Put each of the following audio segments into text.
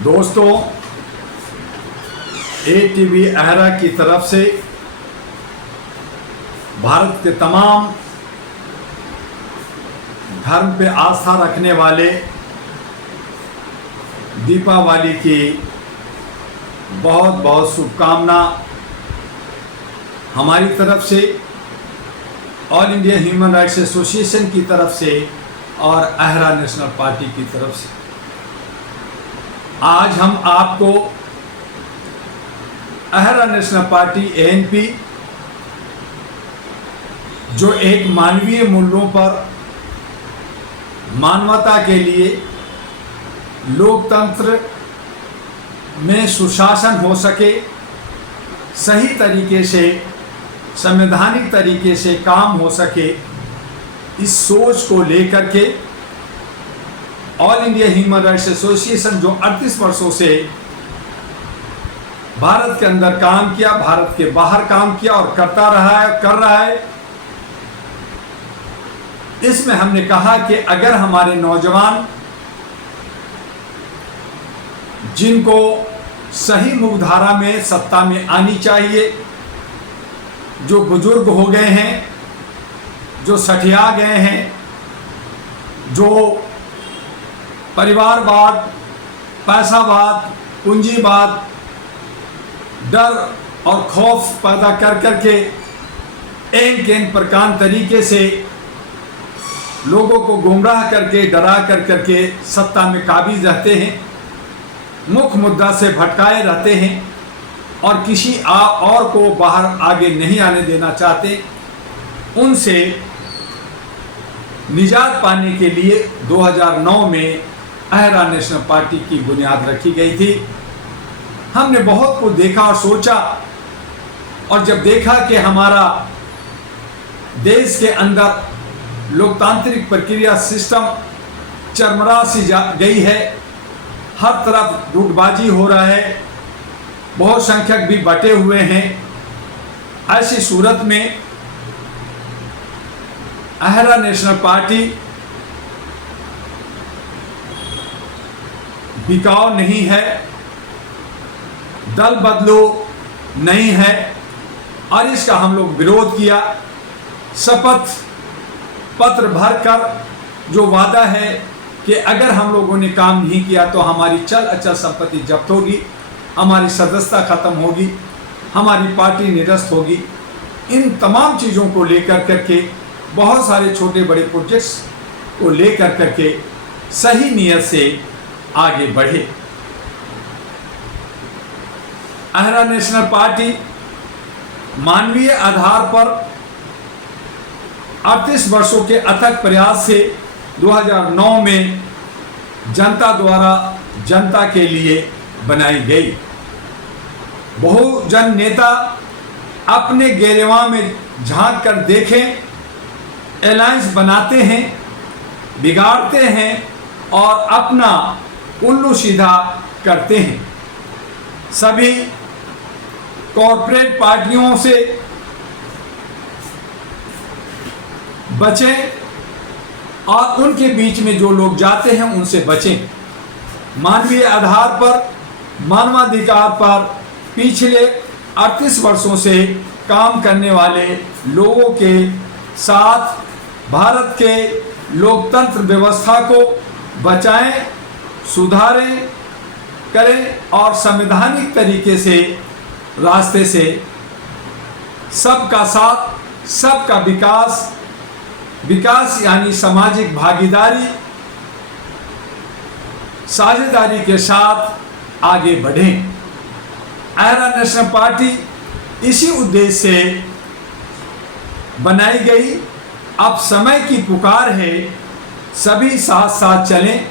दोस्तों, ATV अहरा की तरफ से भारत के तमाम धर्म पे आस्था रखने वाले दीपावली की बहुत बहुत शुभकामना। हमारी तरफ से, all India human rights association की तरफ से और अहरा नेशनल पार्टी की तरफ से आज हम आपको अहरा नेशनल पार्टी ANP, जो एक मानवीय मूल्यों पर, मानवता के लिए, लोकतंत्र में सुशासन हो सके, सही तरीके से, संवैधानिक तरीके से काम हो सके, इस सोच को लेकर के all India human rights association, जो 38 वर्षों से भारत के अंदर काम किया, भारत के बाहर काम किया और करता रहा है, कर रहा है, इसमें हमने कहा कि अगर हमारे नौजवान, जिनको सही मुख्यधारा में सत्ता में आनी चाहिए, जो बुजुर्ग हो गए हैं, जो सठिया गए हैं, जो परिवारवाद, पैसावाद, पूंजीवाद, डर और खौफ पैदा कर करके एन प्रकार तरीके से लोगों को गुमराह करके, डरा कर करके सत्ता में काबिज रहते हैं, मुख्य मुद्दा से भटकाए रहते हैं और किसी और को बाहर आगे नहीं आने देना चाहते, उनसे निजात पाने के लिए 2009 में अहरा नेशनल पार्टी की बुनियाद रखी गई थी। हमने बहुत कुछ देखा और सोचा, और जब देखा कि हमारा देश के अंदर लोकतांत्रिक प्रक्रिया सिस्टम चरमरा सी गई है, हर तरफ लूटबाजी हो रहा है, बहुसंख्यक भी बटे हुए हैं, ऐसी सूरत में अहरा नेशनल पार्टी बिकाऊ नहीं है, दल बदलो नहीं है, और इसका हम लोग विरोध किया। शपथ पत्र भरकर जो वादा है कि अगर हम लोगों ने काम नहीं किया तो हमारी चल अचल संपत्ति जब्त होगी, हमारी सदस्यता खत्म होगी, हमारी पार्टी निरस्त होगी, इन तमाम चीज़ों को लेकर करके बहुत सारे छोटे बड़े प्रोजेक्ट्स को लेकर करके सही नियत से आगे बढ़े। अहरा नेशनल पार्टी मानवीय आधार पर 38 वर्षों के अथक प्रयास से 2009 में जनता द्वारा जनता के लिए बनाई गई। बहुजन नेता अपने गिरेबान में झांक कर देखें, अलायंस बनाते हैं, बिगाड़ते हैं और अपना उल्लू सीधा करते हैं। सभी कॉरपोरेट पार्टियों से बचें और उनके बीच में जो लोग जाते हैं उनसे बचें। मानवीय आधार पर, मानवाधिकार पर पिछले 38 वर्षों से काम करने वाले लोगों के साथ भारत के लोकतंत्र व्यवस्था को बचाएं, सुधारें, करें और संवैधानिक तरीके से रास्ते से सबका साथ, सबका विकास, विकास यानी सामाजिक भागीदारी, साझेदारी के साथ आगे बढ़ें। अहरा नेशनल पार्टी इसी उद्देश्य से बनाई गई। अब समय की पुकार है, सभी साथ साथ चलें,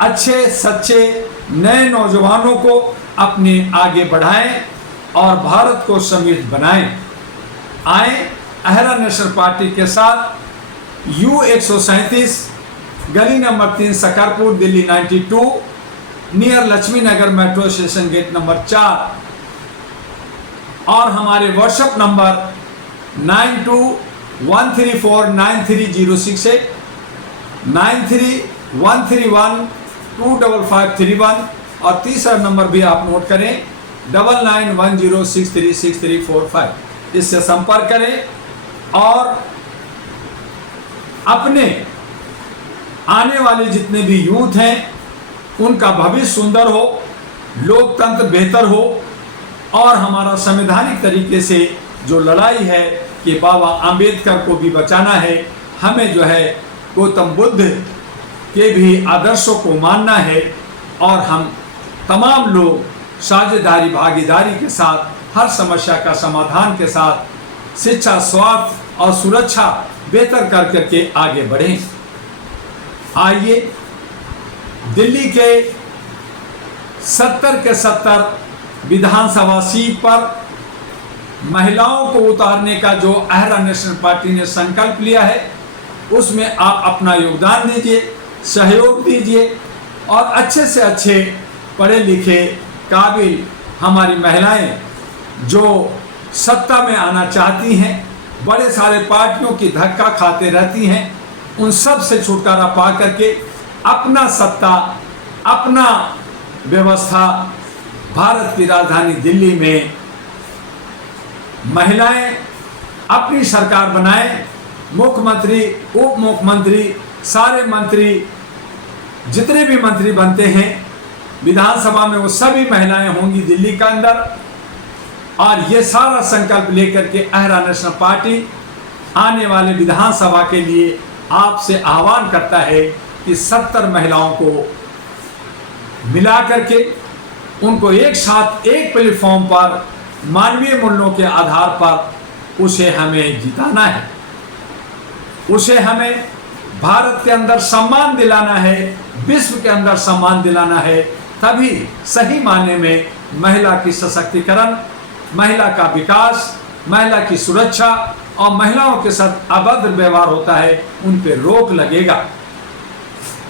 अच्छे सच्चे नए नौजवानों को अपने आगे बढ़ाएं और भारत को समृद्ध बनाएं। आए अहरा नेशनल पार्टी के साथ U137 गली नंबर 3 सकरपुर, दिल्ली 92, नियर लक्ष्मी नगर मेट्रो स्टेशन गेट नंबर 4, और हमारे व्हाट्सएप नंबर 9213493068, 9313125531, और तीसरा नंबर भी आप नोट करें 9910636345, इससे संपर्क करें और अपने आने वाले जितने भी यूथ हैं उनका भविष्य सुंदर हो, लोकतंत्र बेहतर हो और हमारा संवैधानिक तरीके से जो लड़ाई है कि बाबा अंबेडकर को भी बचाना है, हमें जो है गौतम बुद्ध के भी आदर्शों को मानना है और हम तमाम लोग साझेदारी भागीदारी के साथ हर समस्या का समाधान के साथ शिक्षा, स्वास्थ्य और सुरक्षा बेहतर कर करके आगे बढ़ें। आइए दिल्ली के 70 के 70 विधानसभा सीट पर महिलाओं को उतारने का जो अहरा नेशनल पार्टी ने संकल्प लिया है उसमें आप अपना योगदान दीजिए, सहयोग दीजिए और अच्छे से अच्छे पढ़े लिखे काबिल हमारी महिलाएं जो सत्ता में आना चाहती हैं, बड़े सारे पार्टियों की धक्का खाते रहती हैं, उन सब से छुटकारा पा करके अपना सत्ता, अपना व्यवस्था भारत की राजधानी दिल्ली में महिलाएं अपनी सरकार बनाएं। मुख्यमंत्री, उप मुख्यमंत्री, सारे मंत्री, जितने भी मंत्री बनते हैं विधानसभा में वो सभी महिलाएं होंगी दिल्ली के अंदर। और ये सारा संकल्प लेकर के अहरा नेशनल पार्टी आने वाले विधानसभा के लिए आपसे आह्वान करता है कि 70 महिलाओं को मिला करके उनको एक साथ एक प्लेटफॉर्म पर मानवीय मूल्यों के आधार पर उसे हमें जिताना है, उसे हमें भारत के अंदर सम्मान दिलाना है, विश्व के अंदर सम्मान दिलाना है। तभी सही मायने में महिला की सशक्तिकरण, महिला का विकास, महिला की सुरक्षा और महिलाओं के साथ अभद्र व्यवहार होता है उन पे रोक लगेगा।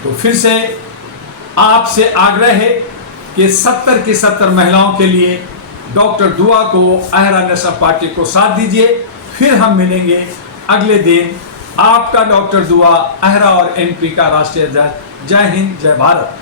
तो फिर से आपसे आग्रह है कि 70 की 70 महिलाओं के लिए डॉक्टर दुआ को, अहरा नेशनल पार्टी को साथ दीजिए। फिर हम मिलेंगे अगले दिन। आपका डॉक्टर दुआ, अहरा और एनपी का राष्ट्रीय अध्यक्ष। जय हिंद, जय भारत।